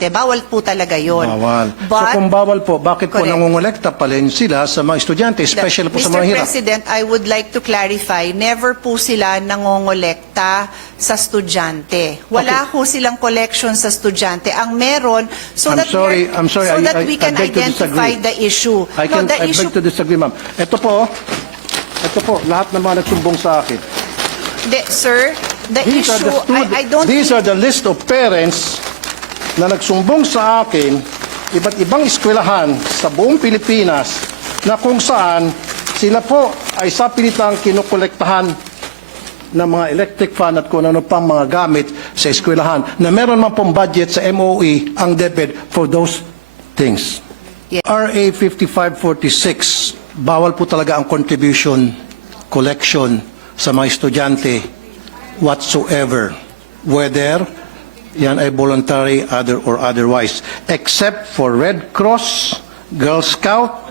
estudyante. Bawal po talaga yon. Bawal. But, so kung bawal po, bakit po Correct. nangongolekta pa rin sila sa mga estudyante, especially po sa Mr. mga hirap? President, I would like to clarify, never po sila nangongolekta sa estudyante. Wala po silang collection sa estudyante. Ang meron, so I'm that, sorry, I'm sorry, so I- that I- we I can to identify the issue. I can, no, the I issue beg to disagree, ma'am. Ito po, ito po, lahat ng mga nagsumbong sa akin. The- sir, the These are issue, the I, I don't These think- are the list of parents na nagsumbong sa akin iba't ibang eskwelahan sa buong Pilipinas na kung saan sila po ay sa pilitang kinukolektahan ng mga electric fan at kung ano pang mga gamit sa eskwelahan na meron man pong budget sa MOE ang DepEd for those things. Yes. RA 5546, bawal po talaga ang contribution, collection sa mga estudyante whatsoever, whether yan ay voluntary other or otherwise, except for Red Cross, Girl Scout,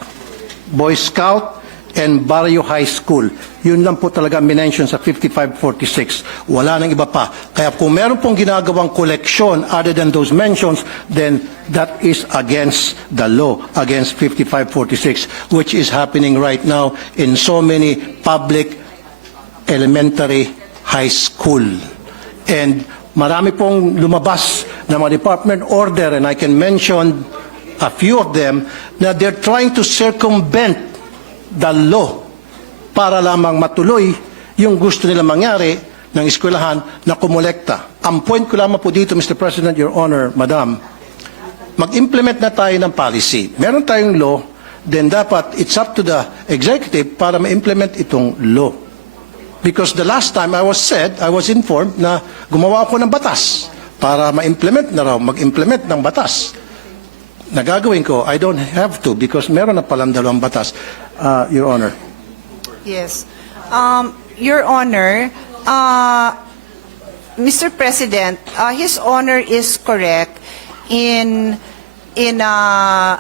Boy Scout, and Barrio High School. Yun lang po talaga minention sa 5546. Wala nang iba pa. Kaya kung meron pong ginagawang collection other than those mentions, then that is against the law, against 5546, which is happening right now in so many public elementary high school. And marami pong lumabas na mga department order, and I can mention a few of them, na they're trying to circumvent the law para lamang matuloy yung gusto nila mangyari ng eskwelahan na kumulekta. Ang point ko lamang po dito, Mr. President, Your Honor, Madam, mag-implement na tayo ng policy. Meron tayong law, then dapat it's up to the executive para ma-implement itong law. Because the last time I was said, I was informed na gumawa ako ng batas para ma-implement na raw, mag-implement ng batas. Nagagawin ko, I don't have to because meron na palang dalawang batas, uh, Your Honor. Yes. Um, Your Honor, uh, Mr. President, uh, His Honor is correct in in uh,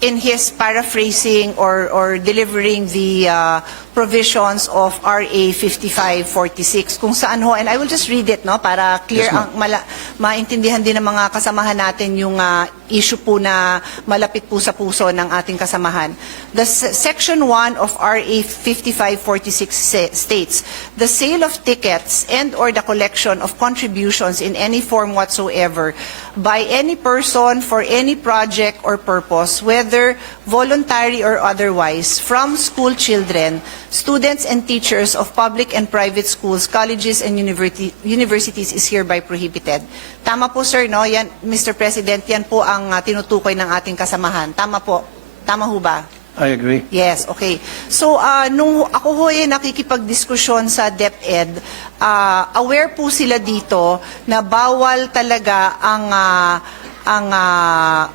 in his paraphrasing or or delivering the uh, provisions of RA 5546 kung saan ho and I will just read it no para clear Yes, ang mala, maintindihan din ng mga kasamahan natin yung uh, issue po na malapit po sa puso ng ating kasamahan. The section 1 of RA 5546 sa- states, the sale of tickets and or the collection of contributions in any form whatsoever by any person for any project or purpose, whether voluntary or otherwise, from school children, students and teachers of public and private schools, colleges and university, universities is hereby prohibited. Tama po sir, no? Yan, Mr. President, yan po ang uh, tinutukoy ng ating kasamahan. Tama po. Tama ho ba? I agree. Yes, okay. So, ah, nung ako ho ay nakikipagdiskusyon sa DepEd, ah, aware po sila dito na bawal talaga ang ah, ang ah,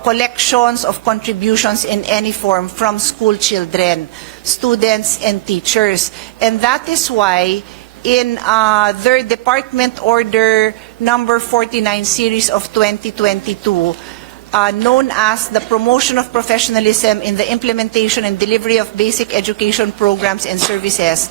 collections of contributions in any form from school children, students, and teachers. And that is why in uh, their department order number 49 series of 2022, uh, known as the promotion of professionalism in the implementation and delivery of basic education programs and services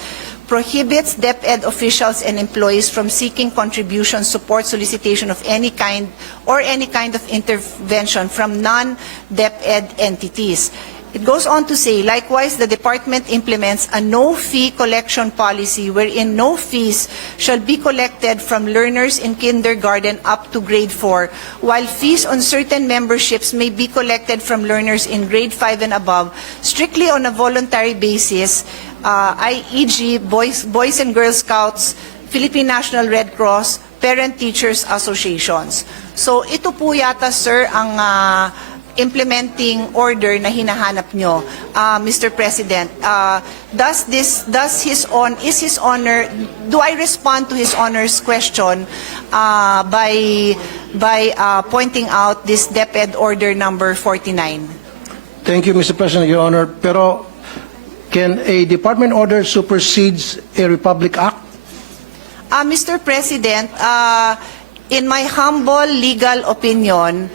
prohibits DepEd officials and employees from seeking contribution, support, solicitation of any kind or any kind of intervention from non-DepEd entities. It goes on to say, likewise, the department implements a no-fee collection policy wherein no fees shall be collected from learners in kindergarten up to grade 4, while fees on certain memberships may be collected from learners in grade 5 and above, strictly on a voluntary basis, uh, i.e.g. Boys, Boys and Girl Scouts, Philippine National Red Cross, Parent-Teachers Associations. So ito po yata, sir, ang ah, implementing order na hinahanap nyo, uh, Mr. President. Uh, does this, does his on, is his honor, do I respond to his honor's question uh, by, by uh, pointing out this DepEd order number 49? Thank you, Mr. President, Your Honor. Pero can a department order supersedes a Republic Act? Uh, Mr. President, uh, in my humble legal opinion,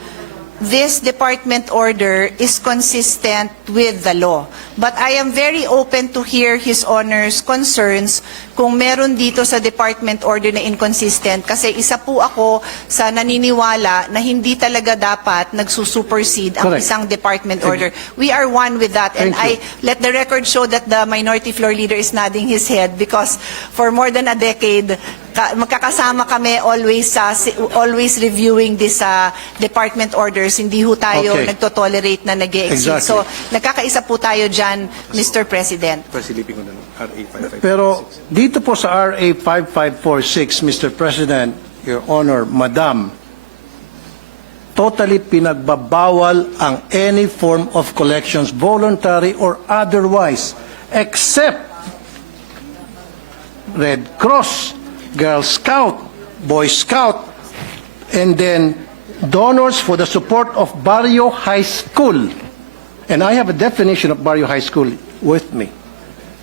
this department order is consistent with the law. But I am very open to hear His Honor's concerns kung meron dito sa department order na inconsistent kasi isa po ako sa naniniwala na hindi talaga dapat nagsusupersede ang Correct. isang department order. We are one with that and Thank you. I let the record show that the minority floor leader is nodding his head because for more than a decade ka- magkakasama kami always sa always reviewing this uh, department orders hindi ho tayo Okay. nagto-tolerate na nag exceed Exactly. So nagkakaisa po tayo diyan Mr. President. Pasilipin ko na lang, RA 55. Pero dito po sa RA 5546, Mr. President, Your Honor, Madam, totally pinagbabawal ang any form of collections, voluntary or otherwise, except Red Cross, Girl Scout, Boy Scout, and then donors for the support of Barrio High School. And I have a definition of Barrio High School with me.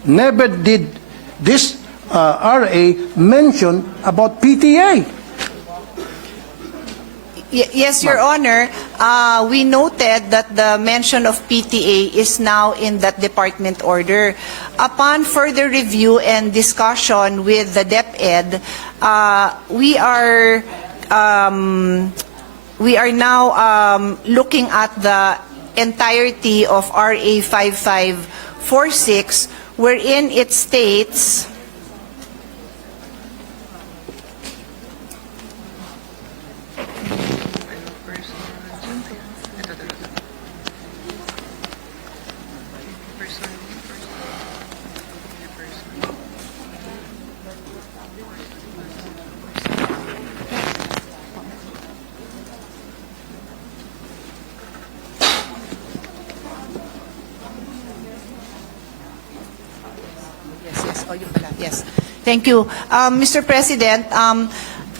Never did this uh, RA mention about PTA. Y- Yes, Your Honor, uh, we noted that the mention of PTA is now in that department order. Upon further review and discussion with the DepEd, uh, we are um, we are now um, looking at the entirety of RA 5546 wherein it states Yes, yes. Oh, yun pala. Yes. Thank you. Um, Mr. President, um,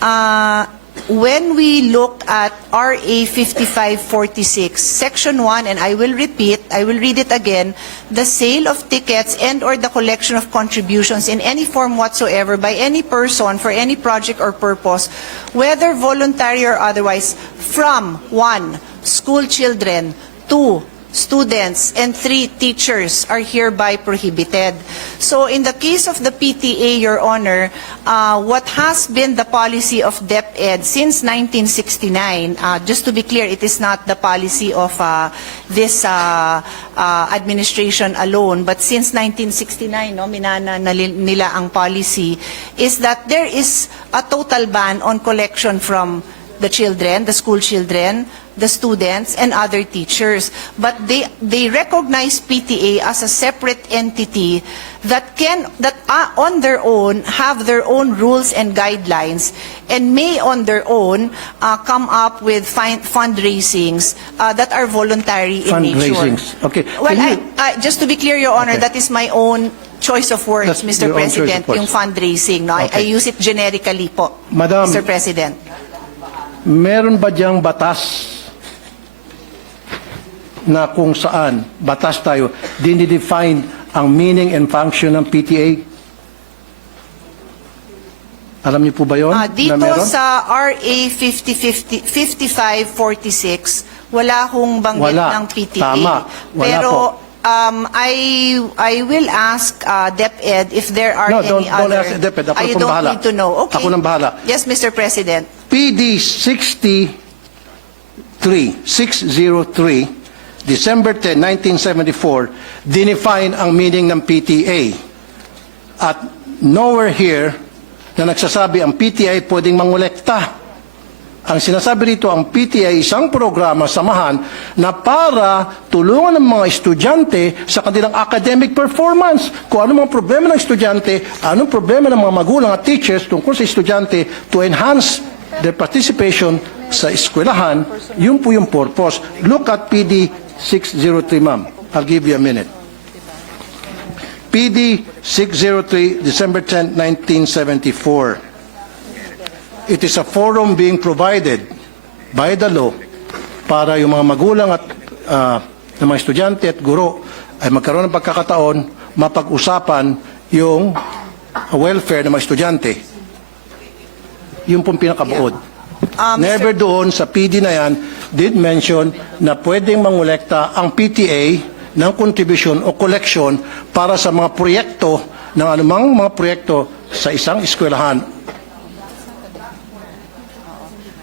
uh, when we look at RA 5546, Section 1, and I will repeat, I will read it again, the sale of tickets and/or the collection of contributions in any form whatsoever by any person for any project or purpose, whether voluntary or otherwise, from, one, school children, two, students and three teachers are hereby prohibited. So in the case of the PTA, Your Honor, uh, what has been the policy of DepEd since 1969, uh, just to be clear, it is not the policy of uh, this uh, uh, administration alone, but since 1969, no, minana nila ang policy, is that there is a total ban on collection from the children, the school children, the students, and other teachers. But they, they recognize PTA as a separate entity that can, that uh, on their own have their own rules and guidelines and may on their own uh, come up with fundraisings uh, that are voluntary in nature. Fundraisings. Okay. Well, I, I, just to be clear, Your Honor, Okay. that is my own choice of words, That's Mr. President, words. yung fundraising. No? I, I Okay. use it generically po, Madam- Mr. President. Meron ba diyang batas na kung saan, batas tayo, dinidefine ang meaning and function ng PTA? Alam niyo po ba yun? Ah, dito sa RA 50, 5546, wala hong banggit Wala. ng PTA. Tama. Wala Pero po. um, I I will ask uh, DepEd if there are No, any don't- don't other... ask DepEd. Ako Ah, you don't bahala. need to know. Okay. Ako nang bahala. Yes, Mr. President. PD 63, 603, December 10, 1974, dinefine ang meaning ng PTA. At nowhere here na nagsasabi ang PTA pwedeng mangolekta. Ang sinasabi rito, ang PTA isang programa, samahan, na para tulungan ng mga estudyante sa kanilang academic performance. Kung ano mga problema ng estudyante, anong problema ng mga magulang at teachers tungkol sa estudyante to enhance their participation sa eskwelahan, yun po yung purpose. Look at PD 603, ma'am. I'll give you a minute. PD 603, December 10, 1974. It is a forum being provided by the law para yung mga magulang at ah, ng mga estudyante at guro ay magkaroon ng pagkakataon mapag-usapan yung welfare ng mga estudyante. Yun pong pinakabuod. Um, Never doon sa PD na yan did mention na pwedeng mangolekta ang PTA ng contribution o collection para sa mga proyekto ng anumang mga proyekto sa isang eskwelahan.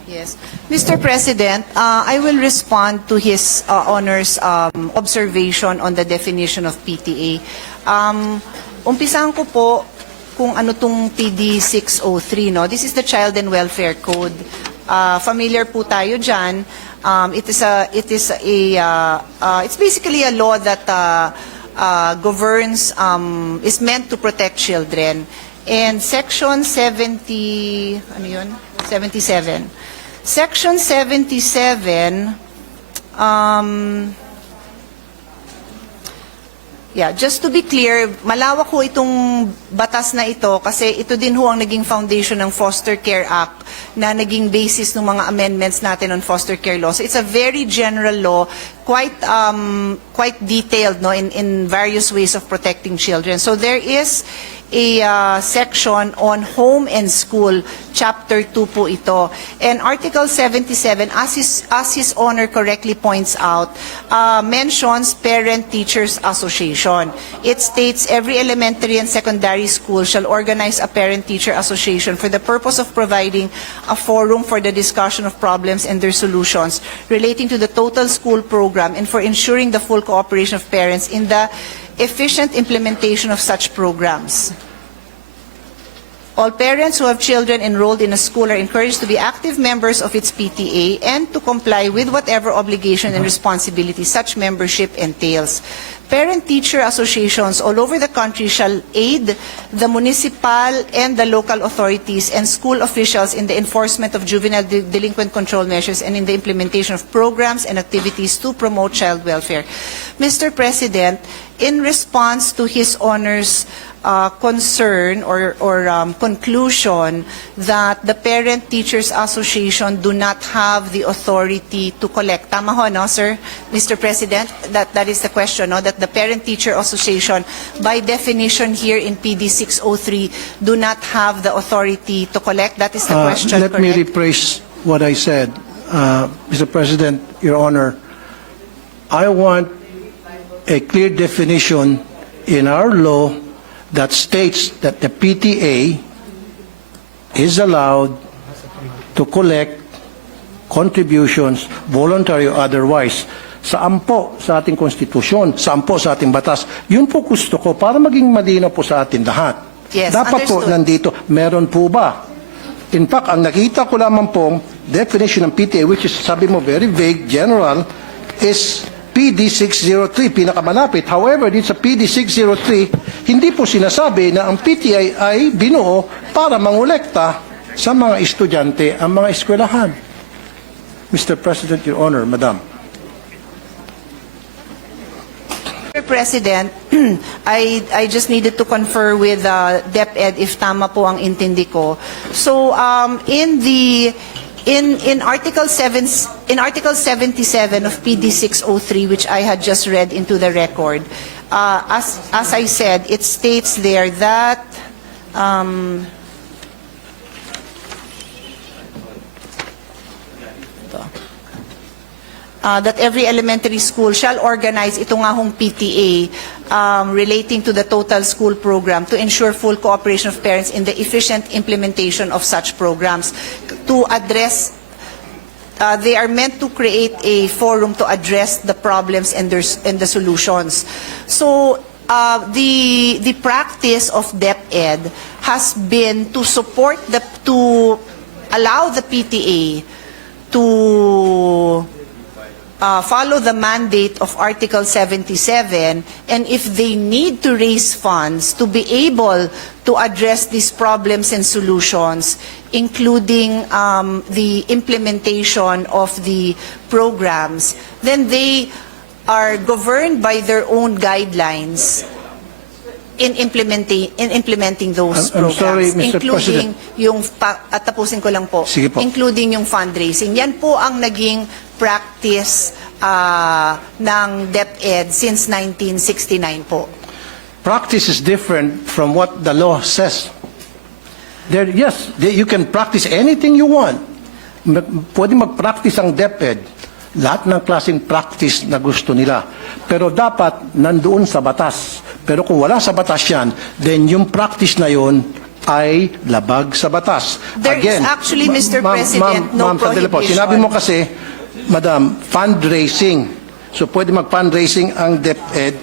Yes. Mr. President, uh, I will respond to his uh, Honor's um, observation on the definition of PTA. Um, umpisahan ko po kung ano tong PD 603, no? This is the Child and Welfare Code. Uh, familiar po tayo dyan. Um, it is a, it is a, uh, uh, it's basically a law that uh, uh, governs, um, is meant to protect children. And Section 70, ano yun? 77. Section 77, um, yeah, just to be clear, malawak ho itong batas na ito kasi ito din ho ang naging foundation ng Foster Care Act na naging basis ng mga amendments natin on foster care law. So it's a very general law, quite um, quite detailed no in in various ways of protecting children. So there is a uh, section on home and school, chapter 2 po ito. And Article 77, as his, as his honor correctly points out, uh, mentions Parent-Teachers Association. It states every elementary and secondary school shall organize a Parent-Teacher Association for the purpose of providing a forum for the discussion of problems and their solutions relating to the total school program and for ensuring the full cooperation of parents in the efficient implementation of such programs. All parents who have children enrolled in a school are encouraged to be active members of its PTA and to comply with whatever obligation and responsibility such membership entails. Parent-teacher associations all over the country shall aid the municipal and the local authorities and school officials in the enforcement of juvenile de- delinquent control measures and in the implementation of programs and activities to promote child welfare. Mr. President, in response to His Honor's uh, concern or, or um, conclusion that the Parent Teachers Association do not have the authority to collect. Tama ho, no, sir? Mr. President, that, that is the question, no? That the Parent Teacher Association, by definition here in PD 603, do not have the authority to collect. That is the Uh, question, Let me correct? rephrase what I said. Uh, Mr. President, Your Honor, I want a clear definition in our law that states that the PTA is allowed to collect contributions, voluntary or otherwise. Saan po sa ating konstitusyon, saan po sa ating batas. Yun po gusto ko para maging malinaw po sa atin lahat. Yes, Dapat po understood. nandito, meron po ba? In fact, ang nakita ko lamang pong definition ng PTA, which is sabi mo very vague, general, is PD 603, pinakamalapit. However, dito sa PD 603, hindi po sinasabi na ang PTA ay binuo para mangolekta sa mga estudyante ang mga eskwelahan. Mr. President, Your Honor, Madam. Mr. President, I, I just needed to confer with uh, DepEd if tama po ang intindi ko. So, um, in the in in Article 7 in Article 77 of PD 603 which I had just read into the record, uh, as as I said, it states there that um, uh, that every elementary school shall organize ito nga hong PTA um, relating to the total school program to ensure full cooperation of parents in the efficient implementation of such programs to address uh, they are meant to create a forum to address the problems and, their, and the solutions. So uh, the the practice of DepEd has been to support the to allow the PTA to uh, follow the mandate of Article 77, and if they need to raise funds to be able to address these problems and solutions, including um, the implementation of the programs, then they are governed by their own guidelines in implementing in implementing those I'm- I'm programs sorry, Mr. including yung pa, at tapusin ko lang po Sige po. including yung fundraising yan po ang naging practice ah, ng DepEd since 1969 po Practice is different from what the law says. There, yes, there- you can practice anything you want. Pwede mag-practice ang DepEd. Lahat ng klaseng practice na gusto nila. Pero dapat nandoon sa batas. Pero kung wala sa batas yan, then yung practice na yon ay labag sa batas. There is actually, ma- Mr. ma'am- President, no ma'am, sandali po. prohibition. Sinabi mo kasi, Madam, fundraising. So pwede mag-fundraising ang DepEd.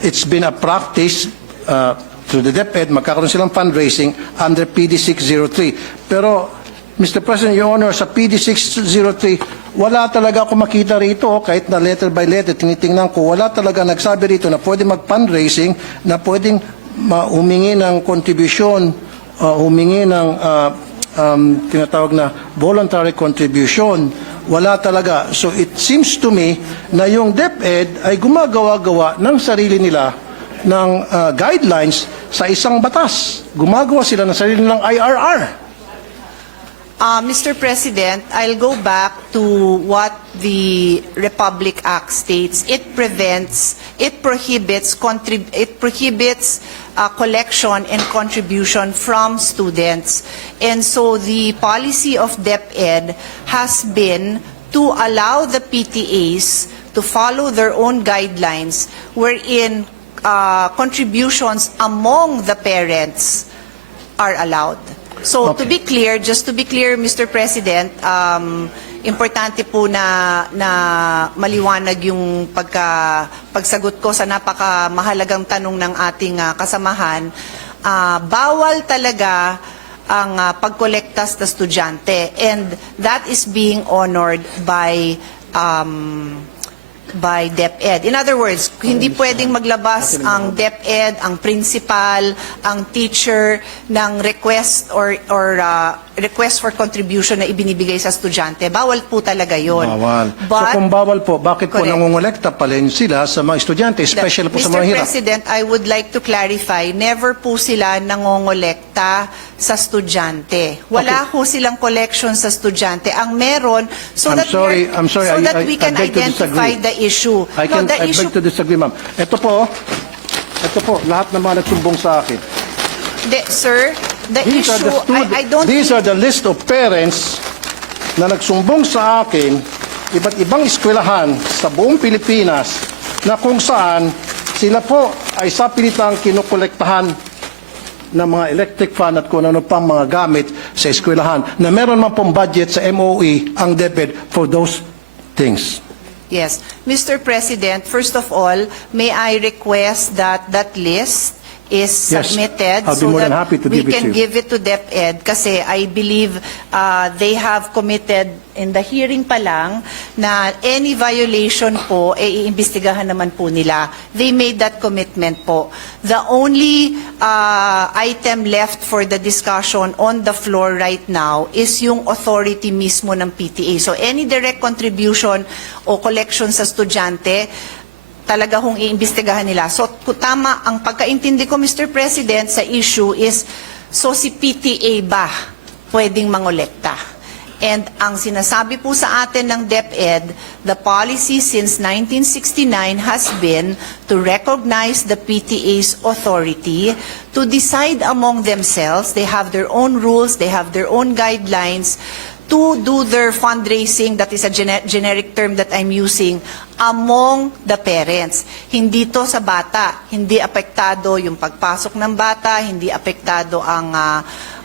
It's been a practice uh, through the DepEd, magkakaroon silang fundraising under PD 603. Pero, Mr. President, Your Honor, sa PD 603, wala talaga ako makita rito, kahit na letter by letter, tinitingnan ko, wala talaga nagsabi rito na pwede mag-fundraising, na pwedeng ma- humingi ng kontribusyon, uh, humingi ng uh, um, tinatawag na voluntary contribution. Wala talaga. So it seems to me na yung DepEd ay gumagawa-gawa ng sarili nila ng uh, guidelines sa isang batas. Gumagawa sila ng sarili nilang IRR. Uh, Mr. President, I'll go back to what the Republic Act states. It prevents, it prohibits, it prohibits uh, collection and contribution from students. And so the policy of DepEd has been to allow the PTAs to follow their own guidelines wherein uh, contributions among the parents are allowed. So to Okay. be clear, just to be clear, Mr. President, um, importante po na, na maliwanag yung pagka, pagsagot ko sa napaka mahalagang tanong ng ating ah, kasamahan. Ah, bawal talaga ang ah, pagkolekta sa estudyante and that is being honored by um, by DepEd. In other words, hindi pwedeng maglabas ang DepEd, ang principal, ang teacher ng request or or uh, request for contribution na ibinibigay sa estudyante. Bawal po talaga 'yon. Bawal. But so kung bawal po, bakit po Correct. nangongolekta pa rin sila sa mga estudyante, especially po sa Mr. mga hirap? President, I would like to clarify, never po sila nangongolekta sa estudyante. Wala po silang collection sa estudyante. Ang meron, so I'm that, sorry, I'm sorry, so I- that I- we I can to identify the issue. I can, no, the I issue beg to disagree, ma'am. Ito po, ito po, lahat ng mga nagsumbong sa akin. The, sir, the These are issue, the stud- I, I don't These think- are the list of parents na nagsumbong sa akin iba't ibang eskwelahan sa buong Pilipinas na kung saan sila po ay sa pilitang kinukolektahan ng mga electric fan at kung ano pang mga gamit sa eskwelahan na meron man pong budget sa MOE ang DepEd for those things. Yes. Mr. President, first of all, may I request that that list is Yes. submitted I'll be so more than that happy to we give it to can you. give it to DepEd kasi I believe uh, they have committed in the hearing pa lang na any violation po, eh, iimbestigahan naman po nila. They made that commitment po. The only uh, item left for the discussion on the floor right now is yung authority mismo ng PTA. So any direct contribution o collection sa estudyante, talaga hong iimbestigahan nila. So, tama, ang pagkaintindi ko, Mr. President, sa issue is, so si PTA ba pwedeng mangolekta? And ang sinasabi po sa atin ng DepEd, the policy since 1969 has been to recognize the PTA's authority to decide among themselves. They have their own rules, they have their own guidelines to do their fundraising, that is a gene- generic term that I'm using, among the parents. Hindi to sa bata. Hindi apektado yung pagpasok ng bata, hindi apektado ang ah,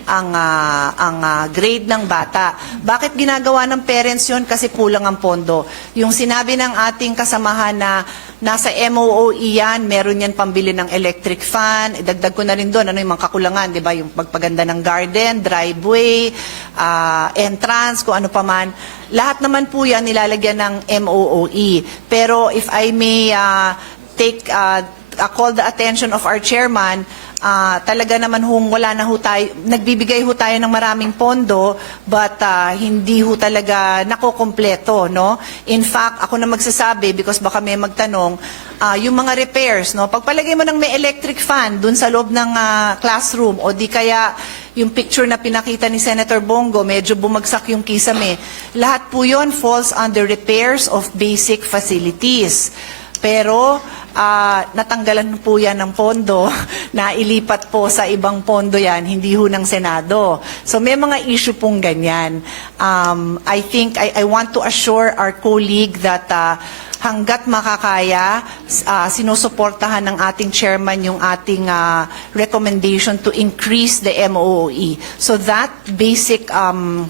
ang ah, ang ah, grade ng bata. Bakit ginagawa ng parents 'yon? Kasi kulang ang pondo. Yung sinabi ng ating kasamahan na nasa MOOE yan, meron yan pambili ng electric fan, idagdag ko na rin doon, ano yung mga kakulangan, di ba? Yung pagpaganda ng garden, driveway, ah, entrance, kung ano pa man. Lahat naman po yan nilalagyan ng MOOE. Pero if I may ah, take, ah, uh, call the attention of our chairman, ah, talaga naman hong wala na ho tayo, nagbibigay ho tayo ng maraming pondo, but ah, hindi ho talaga nakokompleto, no? In fact, ako na magsasabi, because baka may magtanong, ah, yung mga repairs, no? Pagpalagay mo ng may electric fan dun sa loob ng ah, classroom, o di kaya yung picture na pinakita ni Senator Bongo, medyo bumagsak yung kisame. Lahat po yon falls under repairs of basic facilities. Pero ah, natanggalan po yan ng pondo, na ilipat po sa ibang pondo yan, hindi ho ng Senado. So may mga issue pong ganyan. Um, I think, I, I want to assure our colleague that ah, hanggat makakaya, uh, sinusuportahan ng ating chairman yung ating ah, recommendation to increase the MOOE. So that basic um,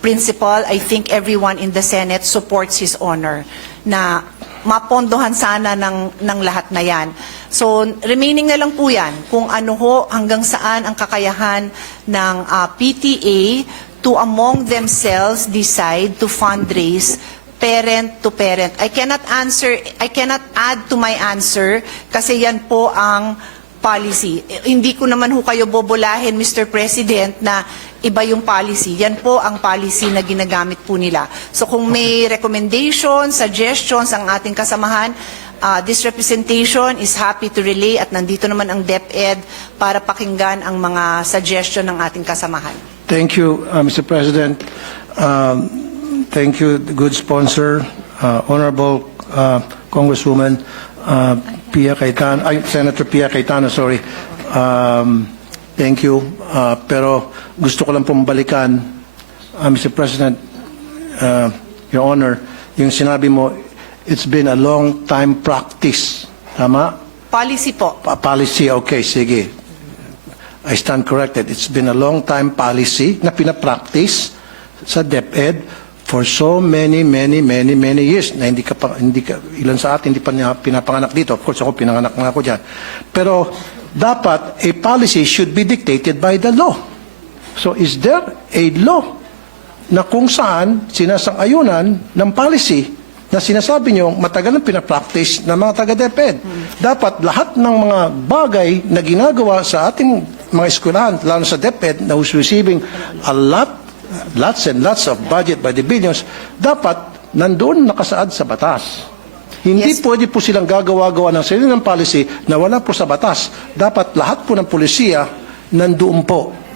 principle, I think everyone in the Senate supports his honor na mapondohan sana ng, ng lahat na yan. So, remaining na lang po yan kung ano ho hanggang saan ang kakayahan ng ah, PTA to among themselves decide to fundraise parent to parent. I cannot answer, I cannot add to my answer kasi yan po ang policy. Hindi ko naman ho kayo bobolahin, Mr. President, na iba yung policy. Yan po ang policy na ginagamit po nila. So kung may recommendations, suggestions ang ating kasamahan, uh, this representation is happy to relay at nandito naman ang DepEd para pakinggan ang mga suggestion ng ating kasamahan. Thank you, uh, Mr. President. Um, Thank you, good sponsor, uh, Honorable uh, Congresswoman uh, Pia Cayetano, ay, Senator Pia Cayetano, sorry. Um, Thank you. Uh, Pero gusto ko lang pong balikan, uh, Mr. President, uh, Your Honor, yung sinabi mo, it's been a long time practice. Tama? Policy po. Pa- Policy, okay, sige. I stand corrected. It's been a long time policy na pinapractice sa DepEd for so many, many, many, many years na hindi ka pa, hindi ka, ilan sa atin hindi pa niya pinapanganak dito. Of course, ako pinanganak na ako dyan. Pero dapat a policy should be dictated by the law. So is there a law na kung saan sinasang-ayunan ng policy na sinasabi nyo matagal na pinapractice ng mga taga-DepEd. Dapat lahat ng mga bagay na ginagawa sa ating mga eskwelahan, lalo sa DepEd, na who's receiving a lot, lots and lots of budget by the billions, dapat nandoon nakasaad sa batas. Hindi Yes. pwede po silang gagawa-gawa ng sarili ng policy na wala po sa batas. Dapat lahat po ng polisiya nandoon po